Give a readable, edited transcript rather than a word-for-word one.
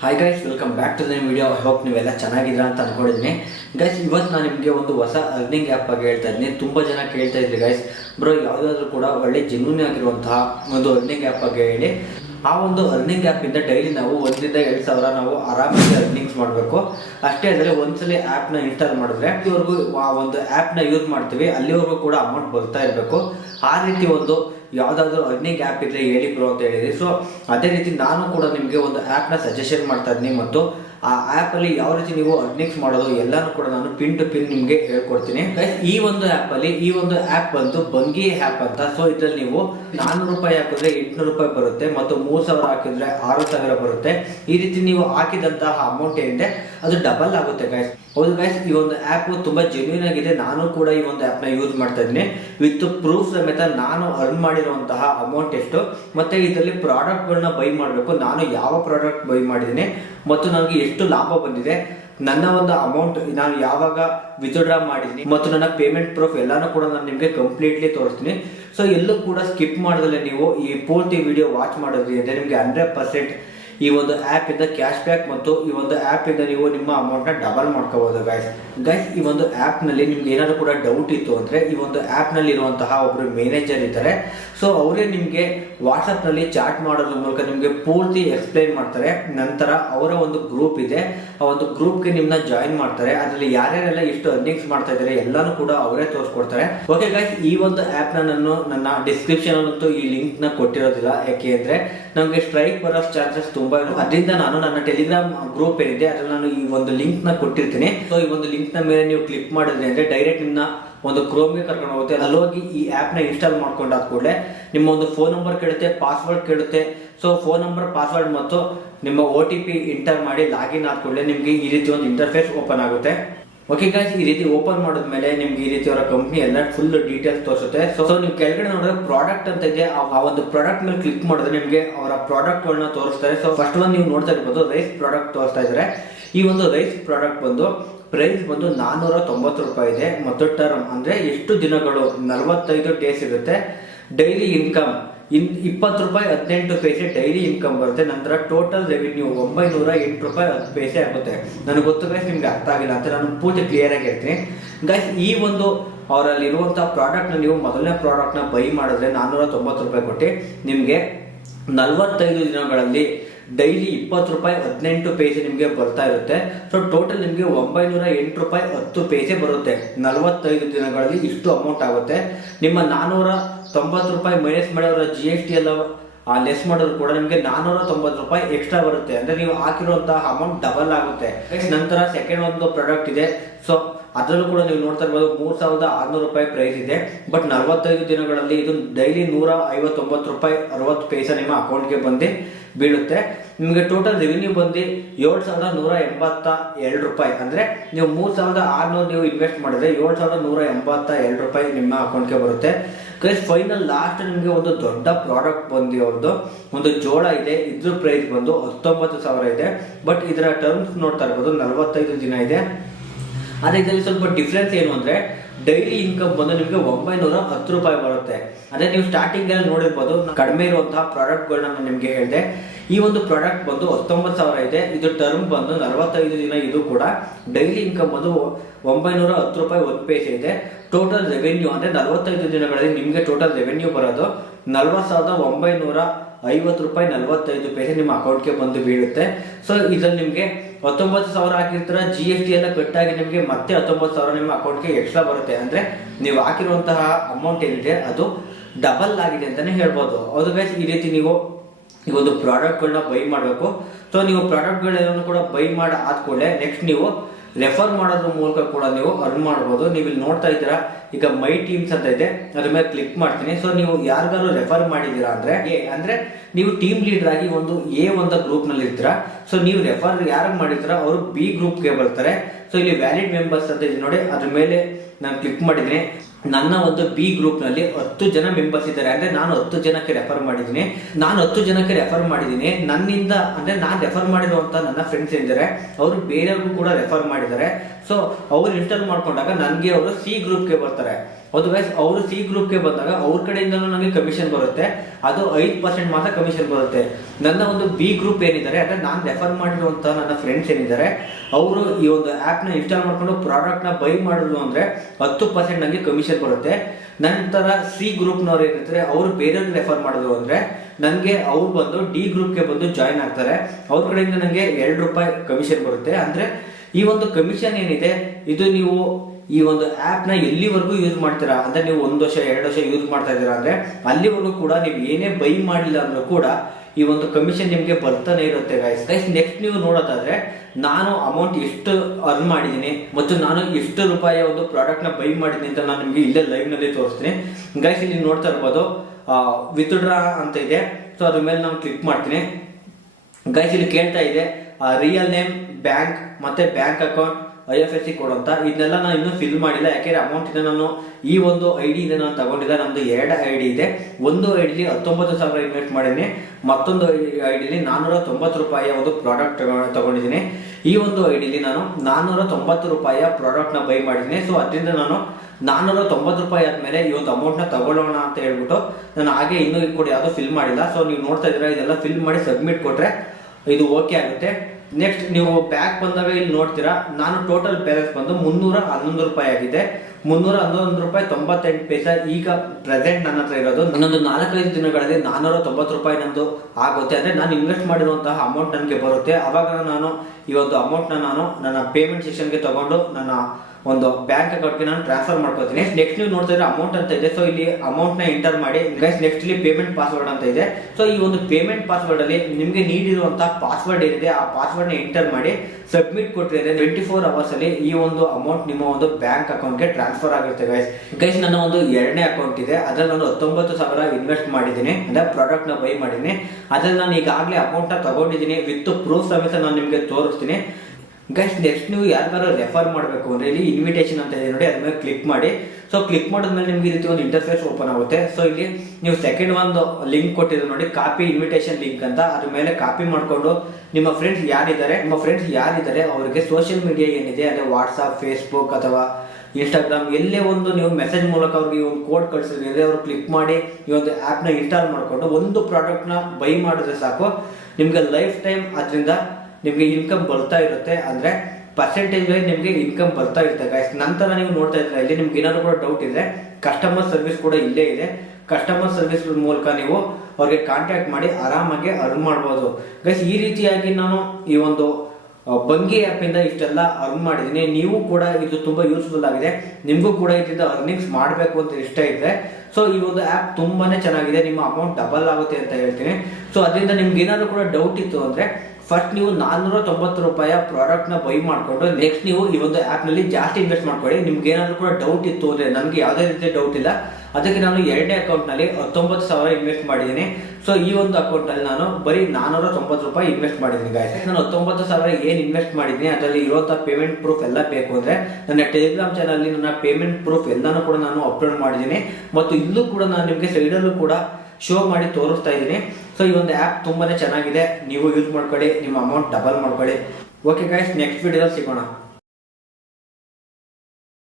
Hi guys, welcome back to the video. I hope ನೀವೆಲ್ಲ ಚೆನ್ನಾಗಿದ್ದೀರಾ ಅಂತ ಅನ್ಕೊಂಡಿದ್ದೀನಿ. ಗೈಸ್, ಇವತ್ತು ನಾನು ನಿಮಗೆ ಒಂದು ಹೊಸ ಅರ್ನಿಂಗ್ ಆ್ಯಪ್ ಬಗ್ಗೆ ಹೇಳ್ತಾ ಇದ್ದೀನಿ. ತುಂಬ ಜನ ಕೇಳ್ತಾ ಇದ್ರಿ ಗೈಸ್, ಬ್ರೋ ಯಾವುದಾದ್ರೂ ಕೂಡ ಒಳ್ಳೆ ಜೆನ್ಯೂನ್ ಆಗಿರುವಂತಹ ಒಂದು ಅರ್ನಿಂಗ್ ಆ್ಯಪ್ ಬಗ್ಗೆ ಹೇಳಿ. ಆ ಒಂದು ಅರ್ನಿಂಗ್ ಆ್ಯಪಿಂದ ಡೈಲಿ ನಾವು 1,000-2,000 ನಾವು ಆರಾಮಾಗಿ ಅರ್ನಿಂಗ್ಸ್ ಮಾಡಬೇಕು. ಅಷ್ಟೇ ಅಂದರೆ ಒಂದ್ಸಲಿ ಆ್ಯಪ್ನ ಇನ್ಸ್ಟಾಲ್ ಮಾಡಿದ್ರೆ ಇವ್ರಿಗೂ ಆ ಒಂದು ಆ್ಯಪ್ನ ಯೂಸ್ ಮಾಡ್ತೀವಿ, ಅಲ್ಲಿವರೆಗೂ ಕೂಡ ಅಮೌಂಟ್ ಬರ್ತಾ ಇರಬೇಕು. ಆ ರೀತಿ ಒಂದು ಯಾವುದಾದ್ರೂ ಅರ್ನಿಂಗ್ ಆ್ಯಪ್ ಇದ್ರೆ ಹೇಳಿ ಬ್ರೋ ಅಂತ ಹೇಳಿದ್ರಿ. ಸೊ ಅದೇ ರೀತಿ ನಾನು ಕೂಡ ನಿಮಗೆ ಒಂದು ಆ್ಯಪ್ನ ಸಜೆಷನ್ ಮಾಡ್ತಾ ಇದ್ದೀನಿ ಮತ್ತು ಆ ಆ್ಯಪಲ್ಲಿ ಯಾವ ರೀತಿ ನೀವು ಅರ್ನಿಂಗ್ಸ್ ಮಾಡೋದು ಎಲ್ಲಾನು ಕೂಡ ನಾನು ಪಿನ್ ಟು ಪಿನ್ ನಿಮಗೆ ಹೇಳ್ಕೊಡ್ತೀನಿ. ಈ ಒಂದು ಆ್ಯಪಲ್ಲಿ ಈ ಒಂದು ಆ್ಯಪ್ ಬಂದು ಬಂಗಿ ಆ್ಯಪ್ ಅಂತ. ಸೊ ಇದರಲ್ಲಿ ನೀವು 400 ರೂಪಾಯಿ ಹಾಕಿದ್ರೆ 800 ರೂಪಾಯಿ ಬರುತ್ತೆ ಮತ್ತು 3,000 ಹಾಕಿದ್ರೆ 6,000 ಬರುತ್ತೆ. ಈ ರೀತಿ ನೀವು ಹಾಕಿದಂತಹ ಅಮೌಂಟ್ ಏನಿದೆ ಅದು ಡಬಲ್ ಆಗುತ್ತೆ ಗೈಸ್. ಹೌದು ಗೈಸ್, ಈ ಒಂದು ಆ್ಯಪ್ ತುಂಬಾ ಜೆನ್ಯೂನ್ ಆಗಿದೆ. ನಾನು ಕೂಡ ಈ ಒಂದು ಆ್ಯಪ್ನ ಯೂಸ್ ಮಾಡ್ತಾ ಇದ್ದೀನಿ ವಿತ್ ಪ್ರೂಫ್ ಸಮೇತ. ನಾನು ಅರ್ನ್ ಮಾಡಿರುವಂತಹ ಅಮೌಂಟ್ ಎಷ್ಟು ಮತ್ತೆ ಇದರಲ್ಲಿ ಪ್ರಾಡಕ್ಟ್ಗಳನ್ನ ಬೈ ಮಾಡಬೇಕು, ನಾನು ಯಾವ ಪ್ರಾಡಕ್ಟ್ ಬೈ ಮಾಡಿದ್ದೀನಿ ಮತ್ತು ನನಗೆ ಎಷ್ಟು ಲಾಭ ಬಂದಿದೆ, ನನ್ನ ಒಂದು ಅಮೌಂಟ್ ನಾನು ಯಾವಾಗ ವಿತ್ಡ್ರಾ ಮಾಡಿದ್ದೀನಿ ಮತ್ತು ನನ್ನ ಪೇಮೆಂಟ್ ಪ್ರೂಫ್ ಎಲ್ಲಾನು ಕೂಡ ನಾನು ನಿಮಗೆ ಕಂಪ್ಲೀಟ್ಲಿ ತೋರಿಸ್ತೀನಿ. ಸೊ ಎಲ್ಲೂ ಕೂಡ ಸ್ಕಿಪ್ ಮಾಡದಲ್ಲೇ ನೀವು ಈ ಪೂರ್ತಿ ವಿಡಿಯೋ ವಾಚ್ ಮಾಡೋದ್ರಿ ಅಂದರೆ ನಿಮಗೆ 100% ಈ ಒಂದು ಆ್ಯಪ್ ಇಂದ ಕ್ಯಾಶ್ ಬ್ಯಾಕ್ ಮತ್ತು ಈ ಒಂದು ಆ್ಯಪ್ ಇಂದ ನೀವು ನಿಮ್ಮ ಅಮೌಂಟ್ನ ಡಬಲ್ ಮಾಡ್ಕೋಬಹುದು ಗೈಸ್. ಈ ಒಂದು ಆ್ಯಪ್ ನಲ್ಲಿ ನಿಮ್ಗೆ ಏನಾದ್ರು ಕೂಡ ಡೌಟ್ ಇತ್ತು ಅಂದ್ರೆ ಈ ಒಂದು ಆ್ಯಪ್ ನಲ್ಲಿ ಇರುವಂತಹ ಒಬ್ರು ಮ್ಯಾನೇಜರ್ ಇದ್ದಾರೆ. ಸೊ ಅವರೇ ನಿಮ್ಗೆ ವಾಟ್ಸ್ಆಪ್ ನಲ್ಲಿ ಚಾಟ್ ಮಾಡೋದ್ರ ಮೂಲಕ ನಿಮ್ಗೆ ಪೂರ್ತಿ ಎಕ್ಸ್ಪ್ಲೈನ್ ಮಾಡ್ತಾರೆ. ನಂತರ ಅವರ ಒಂದು ಗ್ರೂಪ್ ಇದೆ, ಆ ಒಂದು ಗ್ರೂಪ್ಗೆ ನಿಮ್ಮನ್ನ ಜಾಯಿನ್ ಮಾಡ್ತಾರೆ. ಅದರಲ್ಲಿ ಯಾರ್ಯಾರೆಲ್ಲ ಎಷ್ಟು ಅರ್ನಿಂಗ್ಸ್ ಮಾಡ್ತಾ ಇದ್ದಾರೆ ಎಲ್ಲಾನು ಕೂಡ ಅವರೇ ತೋರಿಸ್ಕೊಡ್ತಾರೆ. ಓಕೆ ಗೈಸ್, ಈ ಒಂದು ಆ್ಯಪ್ ನಾನು ನನ್ನ ಡಿಸ್ಕ್ರಿಪ್ಷನ್ ಅಂತೂ ಈ ಲಿಂಕ್ ನ ಕೊಟ್ಟಿರೋದಿಲ್ಲ. ಯಾಕೆ ಅಂದ್ರೆ ನಮಗೆ ಸ್ಟ್ರೈಕ್ ಬರೋ ಚಾನ್ಸಸ್ ತುಂಬಾ. ಅದರಿಂದ ನಾನು ನನ್ನ ಟೆಲಿಗ್ರಾಮ್ ಗ್ರೂಪ್ ಏನಿದೆ ಅದ್ರಲ್ಲಿ ನಾನು ಈ ಒಂದು ಲಿಂಕ್ ನ ಕೊಟ್ಟಿರ್ತೀನಿ. ಸೊ ಈ ಒಂದು ಲಿಂಕ್ ನ ಮೇಲೆ ನೀವು ಕ್ಲಿಕ್ ಮಾಡಿದ್ರೆ ಅಂದ್ರೆ ಡೈರೆಕ್ಟ್ ನಿಮ್ನ ಒಂದು ಕ್ರೋಮ್ಗೆ ಕರ್ಕೊಂಡು ಹೋಗುತ್ತೆ. ಅಲ್ಲಿ ಹೋಗಿ ಈ ಆ್ಯಪ್ ನ ಇನ್ಸ್ಟಾಲ್ ಮಾಡ್ಕೊಂಡಾದ ಕೂಡಲೇ ನಿಮ್ಮ ಒಂದು ಫೋನ್ ನಂಬರ್ ಕೇಳುತ್ತೆ, ಪಾಸ್ವರ್ಡ್ ಕೇಳುತ್ತೆ. ಸೊ ಫೋನ್ ನಂಬರ್, ಪಾಸ್ವರ್ಡ್ ಮತ್ತು ನಿಮ್ಮ OTP ಎಂಟರ್ ಮಾಡಿ ಲಾಗಿನ್ ಆದ ಕೂಡಲೇ ನಿಮ್ಗೆ ಈ ರೀತಿ ಒಂದು ಇಂಟರ್ಫೇಸ್ ಓಪನ್ ಆಗುತ್ತೆ. ಓಕೆ ಗೈಸ್, ಈ ರೀತಿ ಓಪನ್ ಮಾಡಿದ್ಮೇಲೆ ನಿಮ್ಗೆ ಈ ರೀತಿ ಅವರ ಕಂಪ್ನಿ ಎಲ್ಲ ಫುಲ್ ಡೀಟೇಲ್ಸ್ ತೋರಿಸುತ್ತೆ. ಸೊ ನೀವು ಕೆಳಗಡೆ ನೋಡಿದ್ರೆ ಪ್ರಾಡಕ್ಟ್ ಅಂತ ಇದೆ, ಆ ಒಂದು ಪ್ರಾಡಕ್ಟ್ ಮೇಲೆ ಕ್ಲಿಕ್ ಮಾಡಿದ್ರೆ ನಿಮ್ಗೆ ಅವರ ಪ್ರಾಡಕ್ಟ್ ಗಳನ್ನ ತೋರಿಸ್ತಾರೆ. ಸೊ ಫಸ್ಟ್ ಒಂದು ನೀವು ನೋಡ್ತಾ ಇರ್ಬೋದು, ರೈಸ್ ಪ್ರಾಡಕ್ಟ್ ತೋರಿಸ್ತಾ ಇದ್ದಾರೆ. ಈ ಒಂದು ರೈಸ್ ಪ್ರಾಡಕ್ಟ್ ಬಂದು ಪ್ರೈಸ್ ಬಂದು 490 ರೂಪಾಯಿ ಇದೆ ಮತ್ತು ಟರ್ಮ್ ಅಂದ್ರೆ ಎಷ್ಟು ದಿನಗಳು 45 ಡೇಸ್ ಇರುತ್ತೆ. ಡೈಲಿ ಇನ್ಕಮ್ 20 ರೂಪಾಯಿ 18 ಪೈಸೆ ಡೈಲಿ ಇನ್ಕಮ್ ಬರುತ್ತೆ. ನಂತರ ಟೋಟಲ್ ರೆವಿನ್ಯೂ 908 ರೂಪಾಯಿ 10 ಪೈಸೆ ಆಗುತ್ತೆ. ನನಗೆ ಗೊತ್ತು ಗೈಸ್, ನಿಮ್ಗೆ ಅರ್ಥ ಆಗಿಲ್ಲ ಅಂತ ನಾನು ಪೂರ್ತಿ ಕ್ಲಿಯರ್ ಆಗಿ ಹೇಳ್ತೀನಿ ಗೈಸ್. ಈ ಒಂದು ಅವರಲ್ಲಿ ಇರುವಂತಹ ಪ್ರಾಡಕ್ಟ್ ನ ನೀವು ಮೊದಲನೇ ಪ್ರಾಡಕ್ಟ್ ನ ಬೈ ಮಾಡಿದ್ರೆ 490 ರೂಪಾಯಿ ಕೊಟ್ಟು ನಿಮ್ಗೆ 45 ದಿನಗಳಲ್ಲಿ ಡೈಲಿ 20 ರೂಪಾಯಿ 18 ಪೈಸೆ ನಿಮಗೆ ಬರ್ತಾ ಇರುತ್ತೆ. ಸೊ ಟೋಟಲ್ ನಿಮಗೆ 908 ರೂಪಾಯಿ 10 ಪೈಸೆ ಬರುತ್ತೆ. 45 ದಿನಗಳಲ್ಲಿ ಇಷ್ಟು ಅಮೌಂಟ್ ಆಗುತ್ತೆ. ನಿಮ್ಮ 490 ರೂಪಾಯಿ ಮೈನಸ್ ಮಾಡಿ ಅವರ GST ಎಲ್ಲ ಲೆಸ್ ಮಾಡೋದು ಕೂಡ ನಿಮಗೆ 490 ರೂಪಾಯಿ ಎಕ್ಸ್ಟ್ರಾ ಬರುತ್ತೆ. ಅಂದ್ರೆ ನೀವು ಹಾಕಿರುವಂತಹ ಅಮೌಂಟ್ ಡಬಲ್ ಆಗುತ್ತೆ. ನಂತರ ಸೆಕೆಂಡ್ ಒಂದು ಪ್ರಾಡಕ್ಟ್ ಇದೆ. ಸೊ ಅದರಲ್ಲೂ ಕೂಡ ನೀವು ನೋಡ್ತಾ ಇರ್ಬೋದು 3,600 ರೂಪಾಯಿ ಪ್ರೈಸ್ ಇದೆ. ಬಟ್ 45 ದಿನಗಳಲ್ಲಿ ಇದು ಡೈಲಿ 159 ರೂಪಾಯಿ 60 ಪೈಸೆ ನಿಮ್ಮ ಅಕೌಂಟ್ಗೆ ಬಂದು ಬೀಳುತ್ತೆ. ನಿಮಗೆ ಟೋಟಲ್ ರೆವಿನ್ಯೂ ಬಂದು 7,182 ರೂಪಾಯಿ. ಅಂದ್ರೆ ನೀವು 3,600 ನೀವು ಇನ್ವೆಸ್ಟ್ ಮಾಡಿದ್ರೆ 7,182 ರೂಪಾಯಿ ನಿಮ್ಮ ಅಕೌಂಟ್ಗೆ ಬರುತ್ತೆ. ಫೈನಲ್ ಲಾಸ್ಟ್ ನಿಮಗೆ ಒಂದು ದೊಡ್ಡ ಪ್ರಾಡಕ್ಟ್ ಬಂದು ಅವ್ರದ್ದು ಒಂದು ಜೋಳ ಇದೆ. ಇದ್ರ ಪ್ರೈಸ್ ಬಂದು 19,000 ಇದೆ. ಬಟ್ ಇದರ ಟರ್ಮ್ಸ್ ನೋಡ್ತಾ ಇರ್ಬೋದು 45 ದಿನ ಇದೆ. ಆದ್ರೆ ಇದರಲ್ಲಿ ಸ್ವಲ್ಪ ಡಿಫ್ರೆನ್ಸ್ ಏನು ಅಂದ್ರೆ ಡೈಲಿ ಇನ್ಕಮ್ ಬಂದು ನಿಮಗೆ 910 ರೂಪಾಯಿ ಬರುತ್ತೆ. ಅದೇ ನೀವು ಸ್ಟಾರ್ಟಿಂಗ್ ಅಲ್ಲಿ ನೋಡಿರ್ಬೋದು ಕಡಿಮೆ ಇರುವಂತಹ ಪ್ರಾಡಕ್ಟ್ ಗಳನ್ನ ನಾನು ನಿಮ್ಗೆ ಹೇಳಿದೆ. ಈ ಒಂದು ಪ್ರಾಡಕ್ಟ್ ಬಂದು 19,000 ಇದೆ. ಇದು ಟರ್ಮ್ ಬಂದು 45 ದಿನ. ಇದು ಕೂಡ ಡೈಲಿ ಇನ್ಕಮ್ ಬಂದು 910 ರೂಪಾಯಿ 1 ಪೈಸೆ ಇದೆ. ಟೋಟಲ್ ರೆವೆನ್ಯೂ ಅಂದ್ರೆ 45 ದಿನಗಳಲ್ಲಿ ನಿಮ್ಗೆ ಟೋಟಲ್ ರೆವೆನ್ಯೂ ಬರೋದು 40,950 ರೂಪಾಯಿ 45 ಪೈಸೆ ನಿಮ್ಮ ಅಕೌಂಟ್ಗೆ ಬಂದು ಬೀಳುತ್ತೆ. ಸೊ ಇದ್ರಲ್ಲಿ ನಿಮ್ಗೆ 19,000 ಹಾಕಿರ್ತೀರ, GST ಎಲ್ಲ ಕಟ್ಟಾಗಿ ನಿಮಗೆ ಮತ್ತೆ 19,000 ನಿಮ್ಮ ಅಕೌಂಟ್ಗೆ ಎಕ್ಸ್ಟ್ರಾ ಬರುತ್ತೆ. ಅಂದ್ರೆ ನೀವು ಹಾಕಿರುವಂತಹ ಅಮೌಂಟ್ ಏನಿದೆ ಅದು ಡಬಲ್ ಆಗಿದೆ ಅಂತಾನೆ ಹೇಳ್ಬೋದು. ಹೌದು ಗೈಸ್, ಈ ರೀತಿ ನೀವು ಈ ಒಂದು ಪ್ರಾಡಕ್ಟ್ಗಳನ್ನ ಬೈ ಮಾಡಬೇಕು. ಸೊ ನೀವು ಪ್ರಾಡಕ್ಟ್ಗಳೆಲ್ಲನೂ ಕೂಡ ಬೈ ಮಾಡಿ ಆದ ಕೂಡಲೇ ನೆಕ್ಸ್ಟ್ ನೀವು ರೆಫರ್ ಮಾಡೋದ್ರ ಮೂಲಕ ಕೂಡ ನೀವು ಅರ್ನ್ ಮಾಡ್ಬೋದು. ನೀವು ಇಲ್ಲಿ ನೋಡ್ತಾ ಇದ್ದೀರಾ, ಈಗ ಮೈ ಟೀಮ್ಸ್ ಅಂತ ಇದೆ, ಅದ್ರ ಮೇಲೆ ಕ್ಲಿಕ್ ಮಾಡ್ತೀನಿ. ಸೊ ನೀವು ಯಾರಿಗಾರು ರೆಫರ್ ಮಾಡಿದೀರಾ ಅಂದ್ರೆ ನೀವು ಟೀಮ್ ಲೀಡರ್ ಆಗಿ ಒಂದು ಒಂದು ಗ್ರೂಪ್ ನಲ್ಲಿ ಇರ್ತೀರಾ. ಸೊ ನೀವು ರೆಫರ್ ಯಾರಿಗೆ ಮಾಡಿರ್ತೀರಾ ಅವರು B ಗ್ರೂಪ್ಗೆ ಬರ್ತಾರೆ. ಸೊ ಇಲ್ಲಿ ವ್ಯಾಲಿಡ್ ಮೆಂಬರ್ಸ್ ಅಂತ ಇದೆ ನೋಡಿ, ಅದ್ರ ಮೇಲೆ ನಾನು ಕ್ಲಿಕ್ ಮಾಡಿದ್ದೀನಿ. ನನ್ನ ಒಂದು B ಗ್ರೂಪ್ ನಲ್ಲಿ 10 ಜನ ಮೆಂಬರ್ಸ್ ಇದ್ದಾರೆ. ಅಂದ್ರೆ ನಾನು 10 ಜನಕ್ಕೆ ರೆಫರ್ ಮಾಡಿದ್ದೀನಿ. ನನ್ನಿಂದ ಅಂದ್ರೆ ನಾನು ರೆಫರ್ ಮಾಡಿರುವಂತ ನನ್ನ ಫ್ರೆಂಡ್ಸ್ ಏನಿದ್ದಾರೆ ಅವರು ಬೇರೆಯವ್ರಿಗೂ ಕೂಡ ರೆಫರ್ ಮಾಡಿದ್ದಾರೆ. ಸೊ ಅವ್ರು ಇನ್ಸ್ಟಾಲ್ ಮಾಡ್ಕೊಂಡಾಗ ನನ್ಗೆ ಅವರು C ಗ್ರೂಪ್ಗೆ ಬರ್ತಾರೆ. ಹೌದು ಗೈಸ್, ಅವರು ಸಿ ಗ್ರೂಪ್ಗೆ ಬಂದಾಗ ಅವ್ರ ಕಡೆಯಿಂದನೂ ನನಗೆ ಕಮಿಷನ್ ಬರುತ್ತೆ, ಅದು 5% ಮಾತ್ರ ಕಮಿಷನ್ ಬರುತ್ತೆ. ನನ್ನ ಒಂದು ಬಿ ಗ್ರೂಪ್ ಏನಿದ್ದಾರೆ ಅಂದ್ರೆ ನಾನು ರೆಫರ್ ಮಾಡಿರುವಂತಹ ನನ್ನ ಫ್ರೆಂಡ್ಸ್ ಏನಿದ್ದಾರೆ ಅವರು ಈ ಒಂದು ಆ್ಯಪ್ನ ಇನ್ಸ್ಟಾಲ್ ಮಾಡ್ಕೊಂಡು ಪ್ರಾಡಕ್ಟ್ನ ಬೈ ಮಾಡಿದ್ರು ಅಂದ್ರೆ 10% ನನಗೆ ಕಮಿಷನ್ ಬರುತ್ತೆ. ನಂತರ ಸಿ ಗ್ರೂಪ್ನವ್ರು ಏನಿರ್ತಾರೆ ಅವರು ಬೇರೆಯವ್ರಿಗೆ ರೆಫರ್ ಮಾಡಿದ್ರು ಅಂದ್ರೆ ನನಗೆ ಅವ್ರು ಬಂದು ಡಿ ಗ್ರೂಪ್ಗೆ ಬಂದು ಜಾಯ್ನ್ ಆಗ್ತಾರೆ, ಅವ್ರ ಕಡೆಯಿಂದ ನನಗೆ ₹2 ಕಮಿಷನ್ ಬರುತ್ತೆ. ಅಂದ್ರೆ ಈ ಒಂದು ಕಮಿಷನ್ ಏನಿದೆ ಇದು ನೀವು ಈ ಒಂದು ಆ್ಯಪ್ ನ ಎಲ್ಲಿವರೆಗೂ ಯೂಸ್ ಮಾಡ್ತೀರಾ ಅಂದ್ರೆ ನೀವು 1 ವರ್ಷ 2 ವರ್ಷ ಯೂಸ್ ಮಾಡ್ತಾ ಇದ್ದೀರಾ ಅಂದ್ರೆ ಅಲ್ಲಿವರೆಗೂ ಕೂಡ ನೀವು ಏನೇ ಬೈ ಮಾಡಿಲ್ಲ ಅಂದ್ರೂ ಕೂಡ ಈ ಒಂದು ಕಮಿಷನ್ ನಿಮಗೆ ಬರ್ತಾನೆ ಇರುತ್ತೆ ಗೈಸ್. ನೆಕ್ಸ್ಟ್ ನೀವು ನೋಡೋದಾದ್ರೆ ನಾನು ಅಮೌಂಟ್ ಎಷ್ಟು ಅರ್ನ್ ಮಾಡಿದ್ದೀನಿ ಮತ್ತು ನಾನು ಎಷ್ಟು ರೂಪಾಯಿಯ ಒಂದು ಪ್ರಾಡಕ್ಟ್ ನ ಬೈ ಮಾಡಿದ್ದೀನಿ ಅಂತ ನಾನು ನಿಮಗೆ ಇಲ್ಲೇ ಲೈವ್ ನಲ್ಲಿ ತೋರಿಸ್ತೀನಿ ಗೈಸ್. ಇಲ್ಲಿ ನೋಡ್ತಾ ಇರ್ಬೋದು ವಿತ್ಡ್ರಾ ಅಂತ ಇದೆ, ಸೊ ಅದ್ರ ಮೇಲೆ ನಾನು ಕ್ಲಿಕ್ ಮಾಡ್ತೀನಿ ಗೈಸ್. ಇಲ್ಲಿ ಕೇಳ್ತಾ ಇದೆ ರಿಯಲ್ ನೇಮ್, ಬ್ಯಾಂಕ್ ಮತ್ತೆ ಬ್ಯಾಂಕ್ ಅಕೌಂಟ್, IFSC ಕೋಡ್ ಅಂತ. ಇದನ್ನೆಲ್ಲ ನಾನು ಇನ್ನೂ ಫಿಲ್ ಮಾಡಿಲ್ಲ, ಯಾಕೆಂದ್ರೆ ಅಮೌಂಟ್ ಇದೆ ನಾನು ಈ ಒಂದು ID ಇದೆ ನಾನು ತಗೊಂಡಿಲ್ಲ. ನಮ್ದು 2 ID ಇದೆ, ಒಂದು ಐಡಿಲಿ 19,000 ಇನ್ವೆಸ್ಟ್ ಮಾಡಿದ್ದೀನಿ, ಮತ್ತೊಂದು ಐಡಿಲಿ ₹490 ಒಂದು ಪ್ರಾಡಕ್ಟ್ ತಗೊಂಡಿದ್ದೀನಿ. ಈ ಒಂದು ಐಡಿಲಿ ನಾನು ₹490 ಪ್ರಾಡಕ್ಟ್ ನ ಬೈ ಮಾಡಿದ್ದೀನಿ. ಸೊ ಅದರಿಂದ ನಾನು ₹490 ಆದ್ಮೇಲೆ ಈ ಒಂದು ಅಮೌಂಟ್ ನ ತಗೊಳ್ಳೋಣ ಅಂತ ಹೇಳ್ಬಿಟ್ಟು ನಾನು ಹಾಗೆ ಇನ್ನೂ ಕೂಡ ಯಾವ್ದು ಫಿಲ್ ಮಾಡಿಲ್ಲ. ಸೊ ನೀವು ನೋಡ್ತಾ ಇದ್ದೀರಾ, ಇದೆಲ್ಲ ಫಿಲ್ ಮಾಡಿ ಸಬ್ಮಿಟ್ ಕೊಟ್ರೆ ಇದು ಓಕೆ ಆಗುತ್ತೆ. ನೆಕ್ಸ್ಟ್ ನೀವು ಬ್ಯಾಕ್ ಬಂದಾಗ ಇಲ್ಲಿ ನೋಡ್ತೀರಾ ನಾನು ಟೋಟಲ್ ಬ್ಯಾಲೆನ್ಸ್ ಬಂದು ₹311 ಆಗಿದೆ. ₹311.98 ಈಗ ಪ್ರೆಸೆಂಟ್ ನನ್ನ ಹತ್ರ ಇರೋದು. ಇನ್ನೊಂದು 4-5 ದಿನಗಳಲ್ಲಿ ₹490 ನಂದು ಆಗುತ್ತೆ. ಅಂದ್ರೆ ನಾನು ಇನ್ವೆಸ್ಟ್ ಮಾಡಿರುವಂತಹ ಅಮೌಂಟ್ ನನಗೆ ಬರುತ್ತೆ. ಅವಾಗ ನಾನು ಈ ಒಂದು ಅಮೌಂಟ್ ನಾನು ನನ್ನ ಪೇಮೆಂಟ್ ಸೆಕ್ಷನ್ಗೆ ತಗೊಂಡು ನನ್ನ ಒಂದು ಬ್ಯಾಂಕ್ ಅಕೌಂಟ್ಗೆ ನಾನು ಟ್ರಾನ್ಸ್ಫರ್ ಮಾಡ್ಕೋತೀನಿ. ನೆಕ್ಸ್ಟ್ ನೀವು ನೋಡ್ತಾ ಇದ್ರೆ ಅಮೌಂಟ್ ಅಂತ ಇದೆ, ಸೊ ಇಲ್ಲಿ ಅಮೌಂಟ್ ನ ಎಂಟರ್ ಮಾಡಿ ಗೈಸ್. ನೆಕ್ಸ್ಟ್ ಇಲ್ಲಿ ಪೇಮೆಂಟ್ ಪಾಸ್ವರ್ಡ್ ಅಂತ ಇದೆ, ಸೊ ಈ ಒಂದು ಪೇಮೆಂಟ್ ಪಾಸ್ವರ್ಡ್ ಅಲ್ಲಿ ನಿಮಗೆ ನೀಡಿರುವಂತಹ ಪಾಸ್ವರ್ಡ್ ಏನಿದೆ ಆ ಪಾಸ್ವರ್ಡ್ ನ ಎಂಟರ್ ಮಾಡಿ ಸಬ್ಮಿಟ್ ಕೊಟ್ಟರೆ 24 ಅವರ್ಸ್ ಅಲ್ಲಿ ಈ ಒಂದು ಅಮೌಂಟ್ ನಿಮ್ಮ ಒಂದು ಬ್ಯಾಂಕ್ ಅಕೌಂಟ್ಗೆ ಟ್ರಾನ್ಸ್ಫರ್ ಆಗಿರುತ್ತೆ ಗೈಸ್. ನನ್ನ ಒಂದು 2ನೇ ಅಕೌಂಟ್ ಇದೆ, ಅದ್ರಲ್ಲಿ ನಾನು 19,000 ಇನ್ವೆಸ್ಟ್ ಮಾಡಿದ್ದೀನಿ, ಅಂದ್ರೆ ಪ್ರಾಡಕ್ಟ್ ನ ಬೈ ಮಾಡಿದ್ದೀನಿ. ಅದ್ರಲ್ಲಿ ನಾನು ಈಗಾಗಲೇ ಅಮೌಂಟ್ ನ ತಗೊಂಡಿದ್ದೀನಿ, ವಿತ್ ಪ್ರೂಫ್ ಸಮೇತ ನಾನು ನಿಮಗೆ ತೋರಿಸ್ತೀನಿ ಗೈಸ್. ನೆಕ್ಸ್ಟ್ ನೀವು ಯಾರಿಗಾರು ರೆಫರ್ ಮಾಡಬೇಕು ಅಂದ್ರೆ ಇಲ್ಲಿ ಇನ್ವಿಟೇಷನ್ ಅಂತ ಇದೆ ನೋಡಿ, ಅದ್ರ ಮೇಲೆ ಕ್ಲಿಕ್ ಮಾಡಿ. ಸೊ ಕ್ಲಿಕ್ ಮಾಡಿದ್ಮೇಲೆ ನಿಮ್ಗೆ ಈ ರೀತಿ ಒಂದು ಇಂಟರ್ಫೇಸ್ ಓಪನ್ ಆಗುತ್ತೆ. ಸೊ ಇಲ್ಲಿ ನೀವು ಸೆಕೆಂಡ್ ಒಂದು ಲಿಂಕ್ ಕೊಟ್ಟಿದ್ರು ನೋಡಿ, ಕಾಪಿ ಇನ್ವಿಟೇಷನ್ ಲಿಂಕ್ ಅಂತ, ಅದ್ರ ಮೇಲೆ ಕಾಪಿ ಮಾಡ್ಕೊಂಡು ನಿಮ್ಮ ಫ್ರೆಂಡ್ಸ್ ಯಾರಿದ್ದಾರೆ ಅವರಿಗೆ ಸೋಷಿಯಲ್ ಮೀಡಿಯಾ ಏನಿದೆ ಅಂದ್ರೆ ವಾಟ್ಸ್ಆಪ್, ಫೇಸ್ಬುಕ್ ಅಥವಾ ಇನ್ಸ್ಟಾಗ್ರಾಮ್ ಎಲ್ಲೇ ಒಂದು ನೀವು ಮೆಸೇಜ್ ಮೂಲಕ ಅವ್ರಿಗೆ ಒಂದು ಕೋಡ್ ಕಳಿಸಿದ್ರೆ ಅವರು ಕ್ಲಿಕ್ ಮಾಡಿ ಈ ಒಂದು ಆ್ಯಪ್ ನ ಇನ್ಸ್ಟಾಲ್ ಮಾಡಿಕೊಂಡು ಒಂದು ಪ್ರಾಡಕ್ಟ್ ನ ಬೈ ಮಾಡಿದ್ರೆ ಸಾಕು, ನಿಮ್ಗೆ ಲೈಫ್ ಟೈಮ್ ಅದರಿಂದ ನಿಮ್ಗೆ ಇನ್ಕಮ್ ಬರ್ತಾ ಇರುತ್ತೆ. ಅಂದ್ರೆ ಪರ್ಸೆಂಟೇಜ್ ವೈಸ್ ನಿಮ್ಗೆ ಇನ್ಕಮ್ ಬರ್ತಾ ಇರುತ್ತೆ ಗೈಸ್. ನಂತರ ನೀವು ನೋಡ್ತಾ ಇದ್ರೆ ಇಲ್ಲಿ ನಿಮ್ಗೆ ಏನಾದ್ರು ಕೂಡ ಡೌಟ್ ಇದೆ, ಕಸ್ಟಮರ್ ಸರ್ವಿಸ್ ಕೂಡ ಇಲ್ಲೇ ಇದೆ. ಕಸ್ಟಮರ್ ಸರ್ವಿಸ್ ಮೂಲಕ ನೀವು ಅವ್ರಿಗೆ ಕಾಂಟ್ಯಾಕ್ಟ್ ಮಾಡಿ ಆರಾಮಾಗಿ ಅರ್ನ್ ಮಾಡ್ಬೋದು ಗೈಸ್. ಈ ರೀತಿಯಾಗಿ ನಾನು ಈ ಒಂದು ಬಂಗಿ ಆ್ಯಪ್ ಇಂದ ಇಷ್ಟೆಲ್ಲ ಅರ್ನ್ ಮಾಡಿದ್ದೀನಿ. ನೀವು ಕೂಡ ಇದು ತುಂಬಾ ಯೂಸ್ಫುಲ್ ಆಗಿದೆ, ನಿಮಗೂ ಕೂಡ ಇದರಿಂದ ಅರ್ನಿಂಗ್ಸ್ ಮಾಡಬೇಕು ಅಂತ ಇಷ್ಟ ಇದ್ರೆ ಸೊ ಈ ಒಂದು ಆ್ಯಪ್ ತುಂಬಾನೇ ಚೆನ್ನಾಗಿದೆ, ನಿಮ್ಮ ಅಮೌಂಟ್ ಡಬಲ್ ಆಗುತ್ತೆ ಅಂತ ಹೇಳ್ತೀನಿ. ಸೊ ಅದರಿಂದ ನಿಮ್ಗೆ ಏನಾದ್ರು ಕೂಡ ಡೌಟ್ ಇತ್ತು ಅಂದ್ರೆ ಫಸ್ಟ್ ನೀವು ₹490 ಪ್ರಾಡಕ್ಟ್ ನ ಬೈ ಮಾಡ್ಕೊಂಡು ನೆಕ್ಸ್ಟ್ ನೀವು ಈ ಒಂದು ಆ್ಯಪ್ ನಲ್ಲಿ ಜಾಸ್ತಿ ಇನ್ವೆಸ್ಟ್ ಮಾಡ್ಕೊಳ್ಳಿ. ನಿಮ್ಗೆ ಏನಾದ್ರು ಕೂಡ ಡೌಟ್ ಇತ್ತು ಅಂದ್ರೆ, ನನಗೆ ಯಾವುದೇ ರೀತಿಯ ಡೌಟ್ ಇಲ್ಲ, ಅದಕ್ಕೆ ನಾನು 2ನೇ ಅಕೌಂಟ್ ನಲ್ಲಿ 19,000 ಇನ್ವೆಸ್ಟ್ ಮಾಡಿದ್ದೀನಿ. ಸೊ ಈ ಒಂದು ಅಕೌಂಟ್ ಅಲ್ಲಿ ನಾನು ಬರೀ ₹490 ಇನ್ವೆಸ್ಟ್ ಮಾಡಿದ್ದೀನಿ ಗಾಯ್ಸ್. ನಾನು 19,000 ಏನ್ ಇನ್ವೆಸ್ಟ್ ಮಾಡಿದ್ದೀನಿ ಅದರಲ್ಲಿ ಇರುವಂತಹ ಪೇಮೆಂಟ್ ಪ್ರೂಫ್ ಎಲ್ಲ ಬೇಕು ಅಂದ್ರೆ ನನ್ನ ಟೆಲಿಗ್ರಾಮ್ ಚಾನಲ್ ಅಲ್ಲಿ ನನ್ನ ಪೇಮೆಂಟ್ ಪ್ರೂಫ್ ಎಲ್ಲಾನು ಕೂಡ ನಾನು ಅಪ್ಲೋಡ್ ಮಾಡಿದ್ದೀನಿ, ಮತ್ತು ಇಲ್ಲೂ ಕೂಡ ನಾನು ನಿಮಗೆ ಸೈಡಲ್ಲೂ ಕೂಡ ಶೋ ಮಾಡಿ ತೋರಿಸ್ತಾ ಇದ್ದೀನಿ. ಸೊ ಈ ಒಂದು ಆ್ಯಪ್ ತುಂಬಾನೇ ಚೆನ್ನಾಗಿದೆ, ನೀವು ಯೂಸ್ ಮಾಡ್ಕೊಳ್ಳಿ, ನಿಮ್ಮ ಅಮೌಂಟ್ ಡಬಲ್ ಮಾಡ್ಕೊಳ್ಳಿ. ಓಕೆ ಗೈಸ್, ನೆಕ್ಸ್ಟ್ ವಿಡಿಯೋದಲ್ಲಿ ಸಿಗೋಣ.